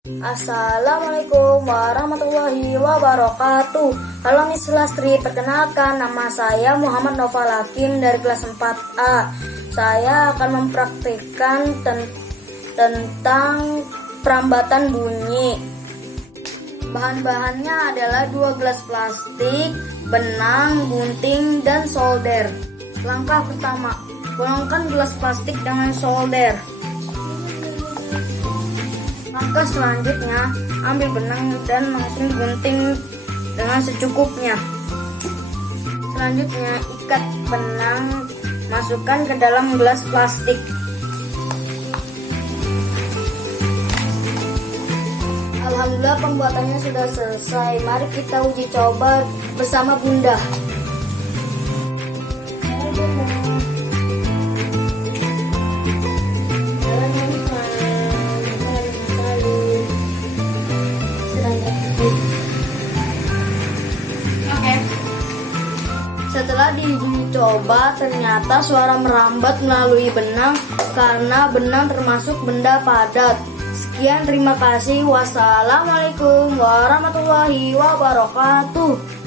Assalamualaikum warahmatullahi wabarakatuh. Halo Miss Lastri, perkenalkan nama saya Muhammad Noval Hakim dari kelas 4A. Saya akan mempraktikkan tentang perambatan bunyi. Bahan-bahannya adalah 2 gelas plastik, benang, gunting, dan solder. Langkah pertama, bolongkan gelas plastik dengan solder. Langkah selanjutnya, ambil benang dan langsung gunting dengan secukupnya. Selanjutnya, ikat benang, masukkan ke dalam gelas plastik. Alhamdulillah, pembuatannya sudah selesai. Mari kita uji coba bersama Bunda. Setelah diuji coba, ternyata suara merambat melalui benang karena benang termasuk benda padat. Sekian, terima kasih. Wassalamualaikum warahmatullahi wabarakatuh.